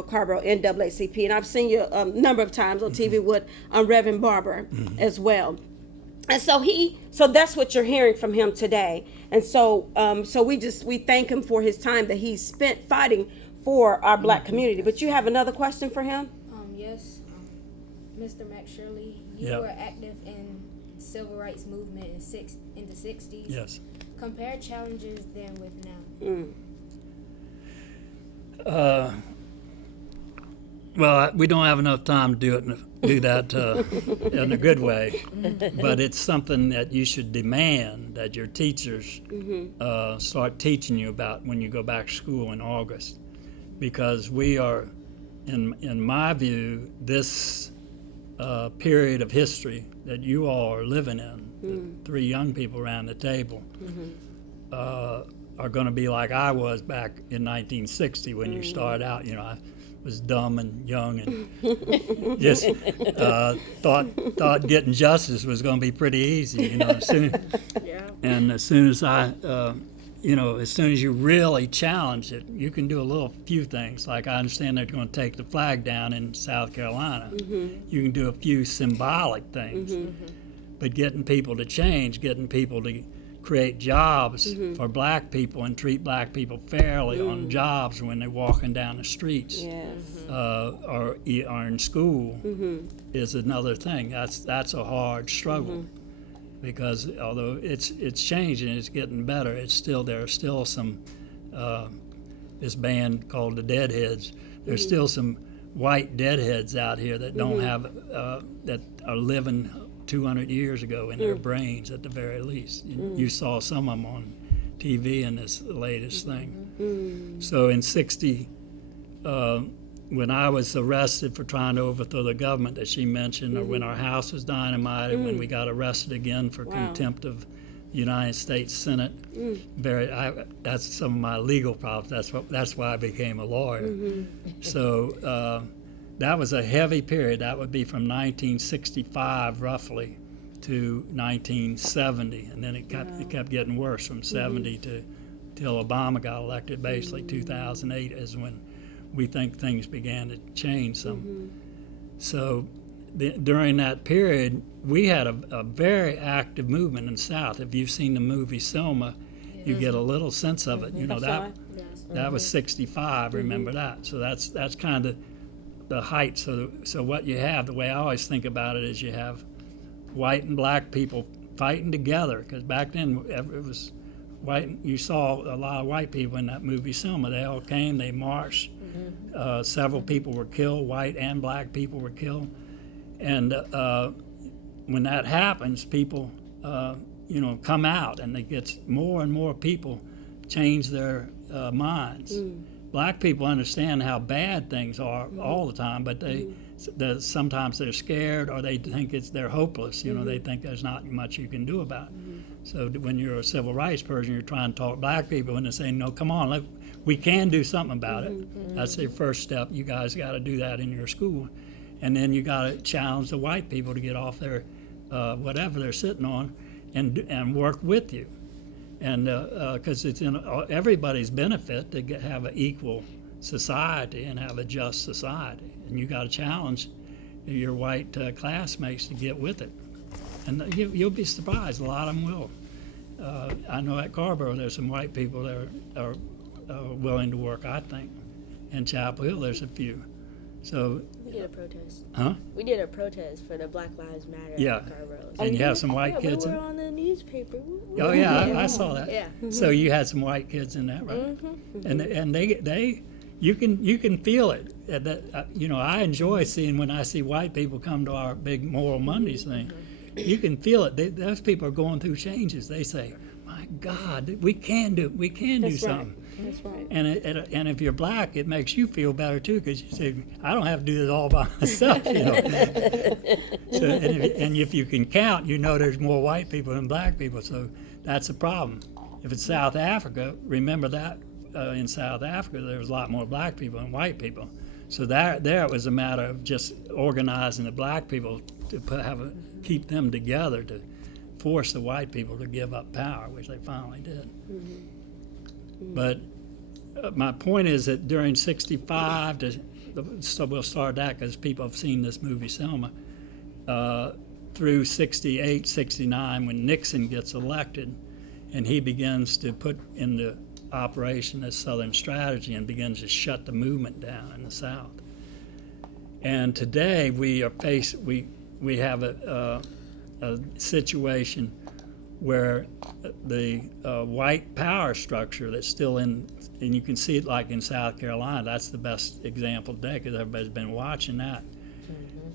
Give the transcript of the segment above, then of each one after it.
Carver, NAACP, and I've seen you a number of times on TV with Reverend Barber as well. And so that's what you're hearing from him today. And so we thank him for his time that he spent fighting for our black community. But you have another question for him? Yes. Mr. Mac Shirley, you were active in civil rights movement in the 60s. Yes. Compare challenges then with now. Well, we don't have enough time to do that in a good way, but it's something that you should demand that your teachers start teaching you about when you go back to school in August, because we are, in my view, this period of history that you all are living in, the three young people around the table, are going to be like I was back in 1960 when you started out. You know, I was dumb and young and just thought getting justice was going to be pretty easy. You know, as soon as as soon as you really challenge it, you can do a few things. Like I understand they're going to take the flag down in South Carolina. You can do a few symbolic things, but getting people to change, getting people to create jobs for black people and treat black people fairly on jobs when they're walking down the streets or in school is another thing. That's a hard struggle because although it's changing, it's getting better. There are still some this band called the Deadheads. There's still some white deadheads out here that don't have that are living 200 years ago in their brains at the very least. You saw some of them on TV in this latest thing. So in 60, when I was arrested for trying to overthrow the government that she mentioned, or when our house was dynamited, when we got arrested again for contempt of the United States Senate, that's some of my legal problems. That's why I became a lawyer. So that was a heavy period. That would be from 1965 roughly to 1970, and then it kept getting worse from 70 till Obama got elected. Basically, 2008 is when we think things began to change some. So during that period, we had a very active movement in the South. If you've seen the movie Selma, you get a little sense of it. You know that was 65. Remember that. So that's kind of the height. So what you have, the way I always think about it, is you have white and black people fighting together, because back then it was white. You saw a lot of white people in that movie Selma. They all came, they marched. Several people were killed, white and black people were killed. And when that happens, people come out, and it gets more and more people change their minds. Black people understand how bad things are all the time, but sometimes they're scared, or they think they're hopeless. They think there's not much you can do about it. So when you're a civil rights person, you're trying to talk black people into saying, no, come on, we can do something about it. That's your first step. You guys got to do that in your school. And then you got to challenge the white people to get off their whatever they're sitting on and work with you. And because it's in everybody's benefit to have an equal society and have a just society. And you got to challenge your white classmates to get with it. And you'll be surprised, a lot of them will. I know at Carborough there's some white people that are willing to work, I think. In Chapel Hill there's a few. So we did a protest. Huh? We did a protest for the Black Lives Matter at Carborough. And you have some white kids. We were on the newspaper. Oh yeah, I saw that. Yeah. So you had some white kids in that, right? And they you can feel it. I enjoy seeing when I see white people come to our big Moral Mondays thing. You can feel it. Those people are going through changes. They say, "My God, we can do something." That's right. And if you're black, it makes you feel better too, because you say, I don't have to do this all by myself, So, and if you can count, there's more white people than black people, so that's a problem. If it's South Africa, remember that in South Africa there was a lot more black people than white people. So there it was a matter of just organizing the black people to keep them together to force the white people to give up power, which they finally did. But my point is that during 65 to so we'll start that because people have seen this movie Selma. Through 68, 69, when Nixon gets elected, and he begins to put into operation this Southern strategy and begins to shut the movement down in the South. And today we have a situation where the white power structure that's still in, and you can see it like in South Carolina, that's the best example today because everybody's been watching that.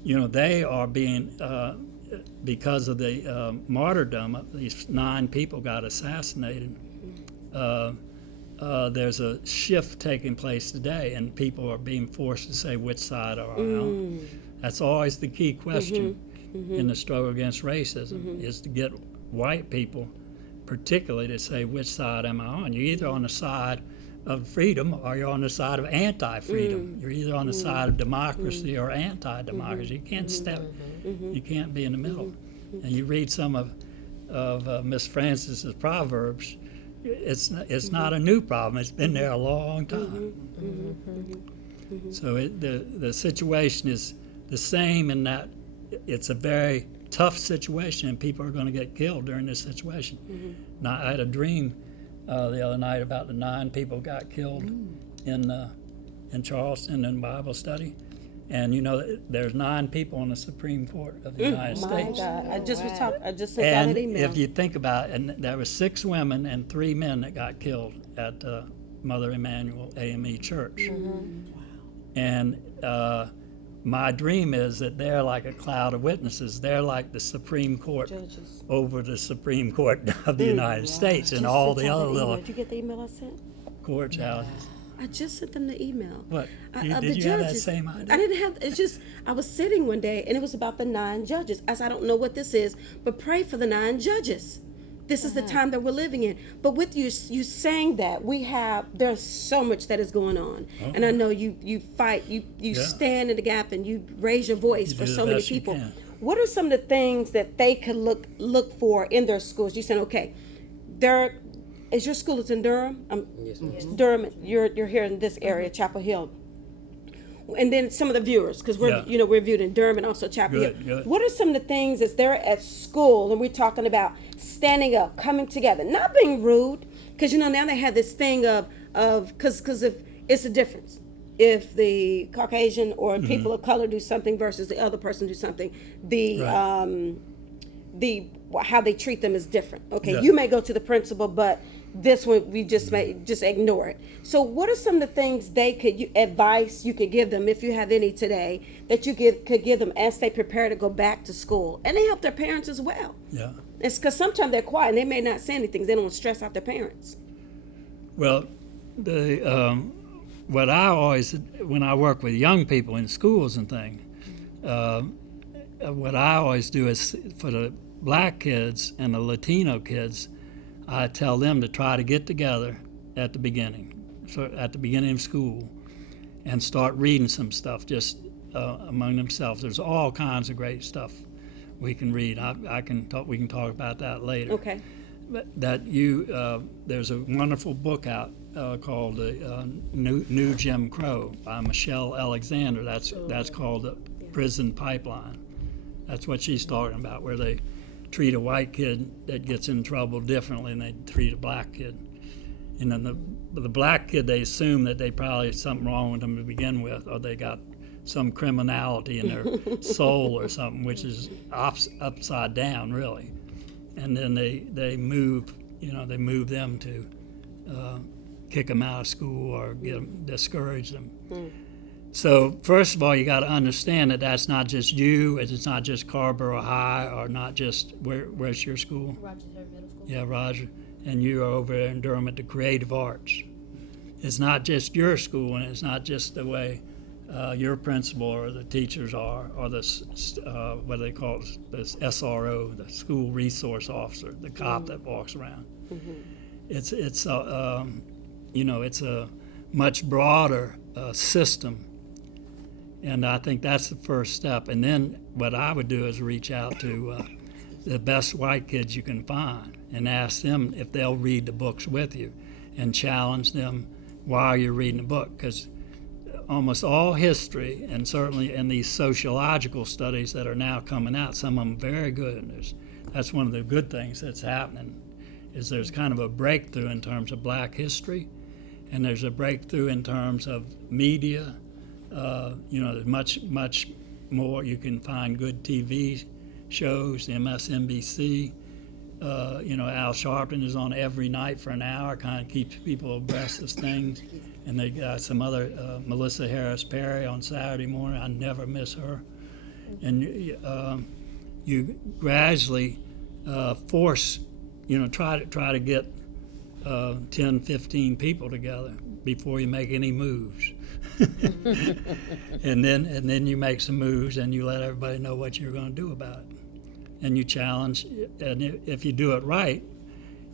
You know, they are being, because of the martyrdom, these 9 people got assassinated. There's a shift taking place today, and people are being forced to say which side are on. That's always the key question in the struggle against racism, is to get white people particularly to say which side am I on. You're either on the side of freedom or you're on the side of anti-freedom. You're either on the side of democracy or anti-democracy. You can't you can't be in the middle. And you read some of Miss Francis's Proverbs, it's not a new problem. It's been there a long time. So the situation is the same in that it's a very tough situation, and people are going to get killed during this situation. Now, I had a dream the other night about the 9 people got killed in Charleston in Bible study. And you know, there's 9 people on the Supreme Court of the United States. God. I just sent out an email. If you think about it, and there were 6 women and 3 men that got killed at Mother Emanuel AME Church. And my dream is that they're like a cloud of witnesses. They're like the Supreme Court Judges. over the Supreme Court of the United States and all the other little Did you get the email I sent? courthouses. I just sent them the email. What? Of Did the you have that judges. same idea? I didn't have. It's just I was sitting one day and it was about the 9 judges. I said, I don't know what this is, but pray for the 9 judges. This is the time that we're living in. But with you saying that, there's so much that is going on, and I know you fight, you stand in the gap, and you raise your voice for do the so many best you people. can. What are some of the things that they could look for in their schools? You said, okay, is your school is in Durham? Yes, ma'am. Durham, you're here in this area, Chapel Hill. And then some of the viewers, because we're viewed in Durham and also Chapel Hill. Good. What are some of the things as they're at school, and we're talking about standing up, coming together, not being rude, because now they have this thing of because if it's a difference. If the Caucasian or people of color do something versus the other person do something, how they treat them is different. Okay, Yeah. you may go to the principal, but this one we just ignore it. So what are some of the things advice you could give them, if you have any today, that you could give them as they prepare to go back to school, and they help their parents as well? Yeah. It's because sometimes they're quiet and they may not say anything. They don't stress out their parents. Well, what I always, when I work with young people in schools and things, what I always do is for the black kids and the Latino kids, I tell them to try to get together at the beginning of school, and start reading some stuff just among themselves. There's all kinds of great stuff we can read. We can talk about that later. Okay. But there's a wonderful book out called New Jim Crow by Michelle Alexander. That's called The Prison Pipeline. That's what she's talking about, where they treat a white kid that gets in trouble differently than they treat a black kid. And then the black kid, they assume that they probably have something wrong with them to begin with, or they got some criminality in their soul or something, which is upside down, really. And then they move them to kick them out of school or discourage them. So first of all, you got to understand that that's not just you. It's not just Carborough High, or not just where's your school? Rogers Middle School. Yeah, Roger. And you're over there in Durham at the Creative Arts. It's not just your school, and it's not just the way your principal or the teachers are, or the what do they call it, the SRO, the school resource officer, the cop that walks around. It's a much broader system, and I think that's the first step. And then what I would do is reach out to the best white kids you can find and ask them if they'll read the books with you, and challenge them while you're reading the book, because almost all history, and certainly in these sociological studies that are now coming out, some of them very good. That's one of the good things that's happening, is there's kind of a breakthrough in terms of black history, and there's a breakthrough in terms of media. There's much more. You can find good TV shows, MSNBC. Al Sharpton is on every night for an hour, kind of keeps people abreast of things. And they got some other, Melissa Harris Perry on Saturday morning. I never miss her. And you gradually force, try to get 10, 15 people together before you make any moves. and then you make some moves, and you let everybody know what you're going to do about it. And you challenge, and if you do it right,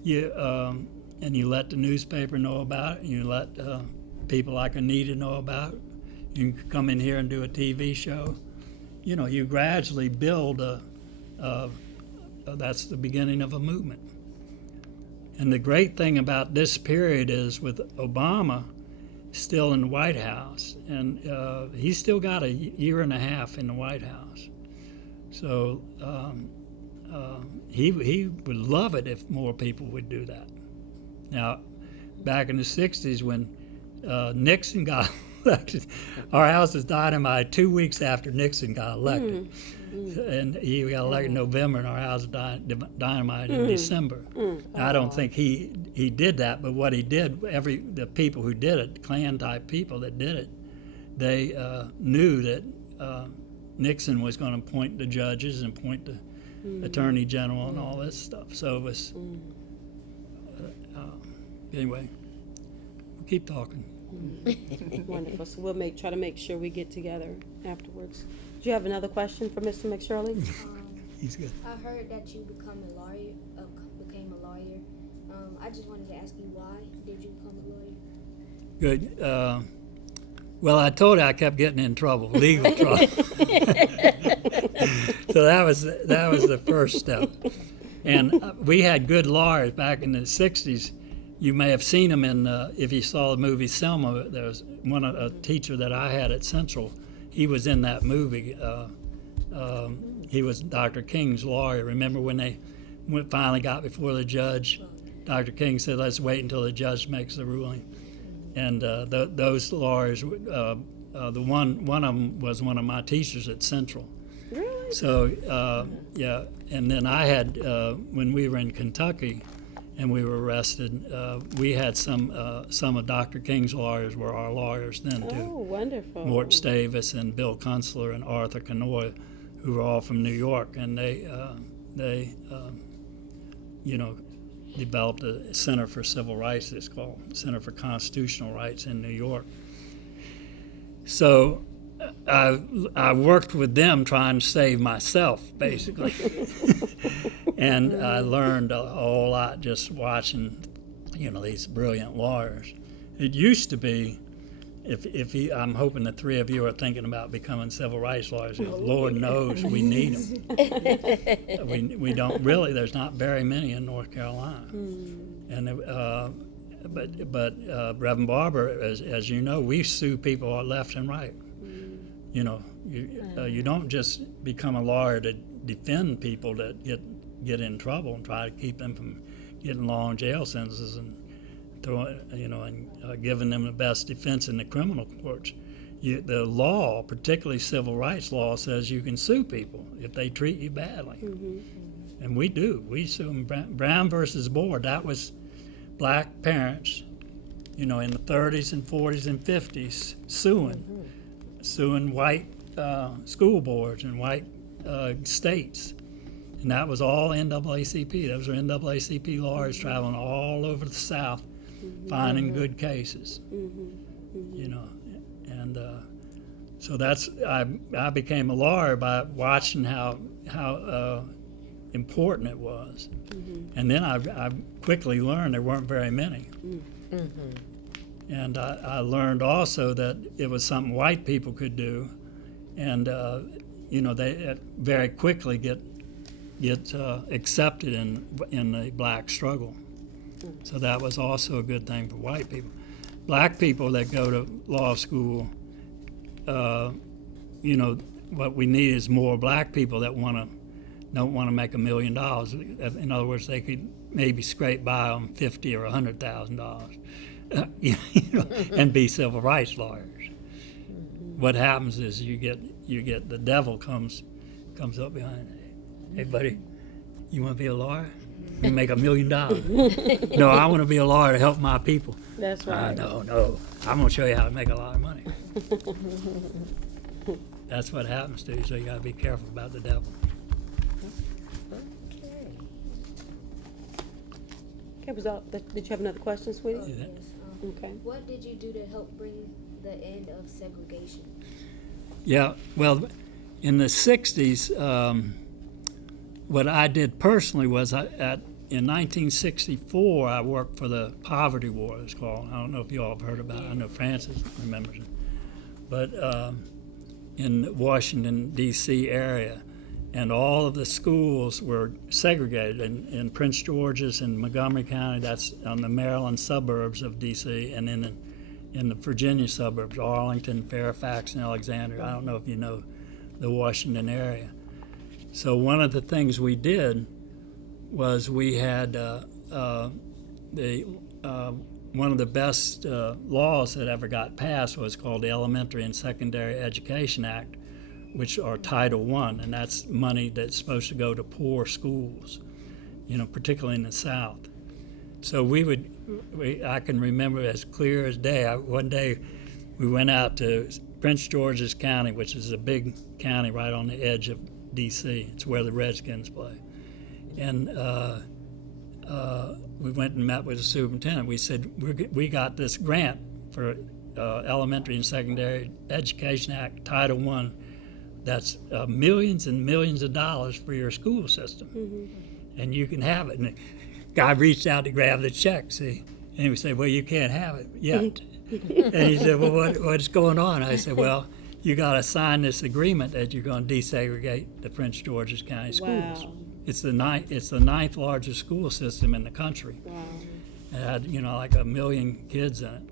and you let the newspaper know about it, and you let people like Anita know about it. You can come in here and do a TV show. You gradually build that's the beginning of a movement. And the great thing about this period is, with Obama still in the White House, and he's still got a year and a half in the White House. So he would love it if more people would do that. Now, back in the 60s when Nixon got elected, our house was dynamite 2 weeks after Nixon got elected. And he got elected in November, and our house was dynamite in December. Now, I don't think he did that, but what he did, the people who did it, Klan-type people that did it, they knew that Nixon was going to appoint the judges and appoint the attorney general and all this stuff. So it was, anyway, we'll keep talking. Wonderful. So we'll try to make sure we get together afterwards. Do you have another question for Mr. McShirley? He's good. I heard that you became a lawyer. I just wanted to ask you, why did you become a lawyer? Good. Well, I told you I kept getting in trouble, legal trouble. So that was the first step. And we had good lawyers back in the 60s. You may have seen them in, if you saw the movie Selma, there was a teacher that I had at Central. He was in that movie. He was Dr. King's lawyer. Remember when they finally got before the judge? Dr. King said, let's wait until the judge makes the ruling. And those lawyers, one of them was one of my teachers at Central. Really? So, yeah. And then I had, when we were in Kentucky and we were arrested, we had some of Dr. King's lawyers were our lawyers then, too. Oh, wonderful. Mort Stavis and Bill Kunstler and Arthur Kanoy, who were all from New York. And they developed a Center for Civil Rights, it's called, Center for Constitutional Rights in New York. So I worked with them trying to save myself, basically. And I learned a whole lot just watching, these brilliant lawyers. It used to be, I'm hoping the three of you are thinking about becoming civil rights lawyers. Lord knows we need them. we don't really. There's not very many in North Carolina. And but Reverend Barber, as you know, we sue people left and right. You don't just become a lawyer to defend people that get in trouble and try to keep them from getting long jail sentences and giving them the best defense in the criminal courts. The law, particularly civil rights law, says you can sue people if they treat you badly. And we do. We sue them. Brown versus Board, that was black parents, in the 30s and 40s and 50s suing white school boards and white states. And that was all NAACP. Those were NAACP lawyers traveling all over the South, finding good cases, and so I became a lawyer by watching how important it was, and then I quickly learned there weren't very many, and I learned also that it was something white people could do, and they very quickly get accepted in the black struggle. So that was also a good thing for white people. Black people that go to law school you know, what we need is more black people that don't want to make $1 million. In other words, they could maybe scrape by on $50,000 or $100,000, you know, and be civil rights lawyers. What happens is you get the devil comes up behind you. Hey, buddy, you want to be a lawyer? You make $1 million. No, I want to be a lawyer to help my people. That's right. No, I'm going to show you how to make a lot of money. That's what happens to you, so you got to be careful about the devil. Okay, did you have another question, sweetie? Yeah. Okay. What did you do to help bring the end of segregation? Yeah, well, in the 60s, what I did personally was in 1964, I worked for the Poverty War, it's called. I don't know if you all have heard about it. I know Francis remembers it. But in the Washington, D.C. area, and all of the schools were segregated in Prince George's and Montgomery County, that's on the Maryland suburbs of D.C., and in the Virginia suburbs, Arlington, Fairfax, and Alexandria. I don't know if you know the Washington area. So one of the things we did was we had one of the best laws that ever got passed was called the Elementary and Secondary Education Act, which are Title I, and that's money that's supposed to go to poor schools, you know, particularly in the South. So I can remember as clear as day. One day we went out to Prince George's County, which is a big county right on the edge of D.C. It's where the Redskins play. And we went and met with the superintendent. We said, we got this grant for Elementary and Secondary Education Act, Title I, that's millions and millions of dollars for your school system. Mm-hmm. And you can have it. And the guy reached out to grab the check, see? And he said, well, you can't have it yet. And he said, well, what's going on? I said, well, you got to sign this agreement that you're going to desegregate the Prince George's County schools. Wow. It's the ninth largest school system in the country. Wow. It had, you know, like 1 million kids in it.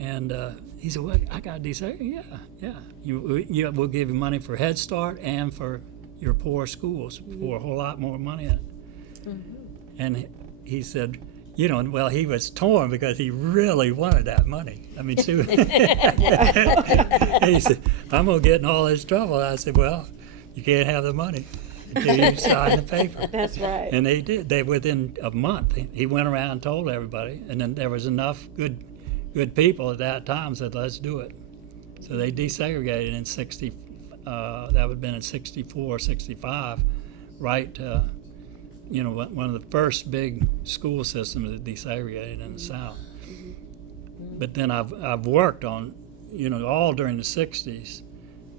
And he said, well, I got to desegregate. Yeah. We'll give you money for Head Start and for your poor schools for a whole lot more money in it. Mm-hmm. And he said, you know, well, he was torn because he really wanted that money. I mean, he said, I'm going to get in all this trouble. I said, well, you can't have the money until you sign the paper. That's right. And they did. Within a month, he went around and told everybody. And then there was enough good people at that time said, let's do it. So they desegregated in 60, that would have been in 64, 65, right, you know, one of the first big school systems that desegregated in the South. Mm-hmm. But then I've worked on, you know, all during the 60s,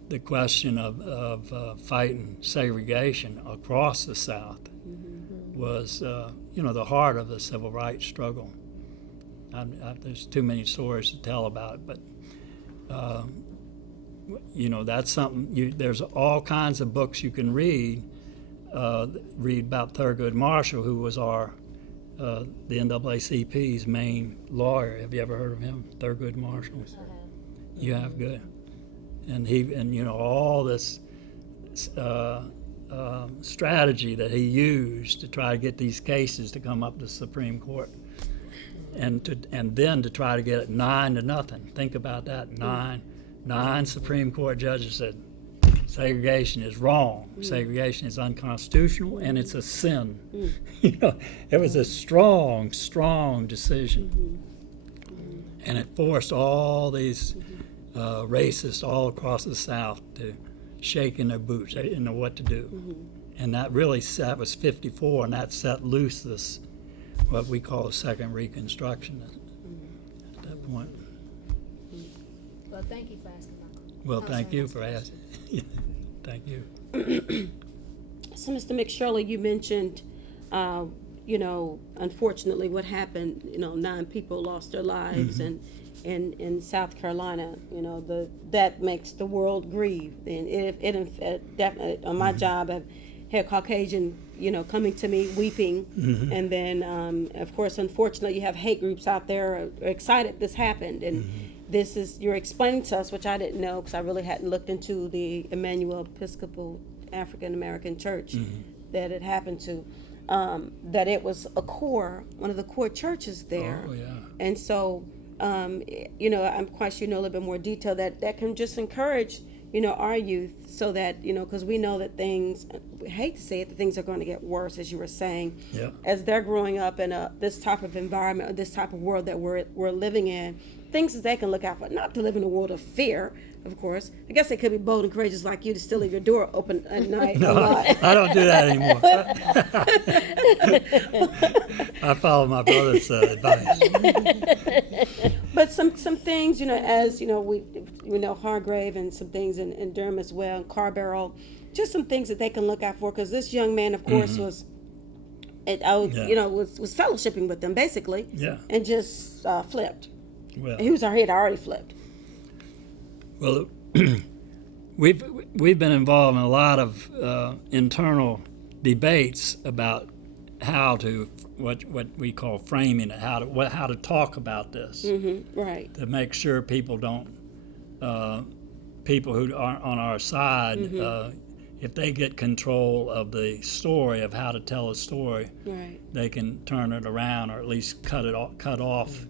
the question of fighting segregation across the South was, you know, the heart of the civil rights struggle. There's too many stories to tell about it, but you know, that's something. There's all kinds of books you can read. Read about Thurgood Marshall, who was the NAACP's main lawyer. Have you ever heard of him, Thurgood Marshall? You have, good. And you know, all this strategy that he used to try to get these cases to come up to the Supreme Court. And then to try to get it 9-0. Think about that. Nine Supreme Court judges said segregation is wrong. Segregation is unconstitutional, and it's a sin. You know, it was a strong decision, and it forced all these racists all across the South to shake in their boots. They didn't know what to do, and that was 54, and that set loose this, what we call a second Reconstruction at that point. Well, thank you for asking my question. Well, thank you for asking. Thank you. So, Mr. McShirley, you mentioned, you know, unfortunately what happened, you know, 9 people lost their lives, and in South Carolina, you know, that makes the world grieve. And it definitely, on my job, I've had Caucasian, you know, coming to me weeping, and then of course, unfortunately, you have hate groups out there excited this happened, and this is, you're explaining to us, which I didn't know because I really hadn't looked into the Emmanuel Episcopal African American Church that it happened to, that it was one of the core churches there. Oh, yeah. And so, you know, I'm quite sure you know a little bit more detail that can just encourage, you know, our youth so that, you know, because we know that things, I hate to say it, that things are going to get worse, as you were saying, as they're growing up in this type of environment, or this type of world that we're living in, things that they can look out for, not to live in a world of fear, of course. I guess they could be bold and courageous like you to still leave your door open at night. No, I don't do that anymore. I follow my brother's advice. But some things, you know, as you know, we know Hargrave and some things in Durham as well, and Carbarrel, just some things that they can look out for, because this young man, of course, was fellowshipping with them basically, and just flipped. Well, He had already flipped. Well, we've been involved in a lot of internal debates about how to what we call framing it, how to talk about this, Right. to make sure people don't people who aren't on our side, if they get control of the story of how to tell a story, Right. they can turn it around or at least cut off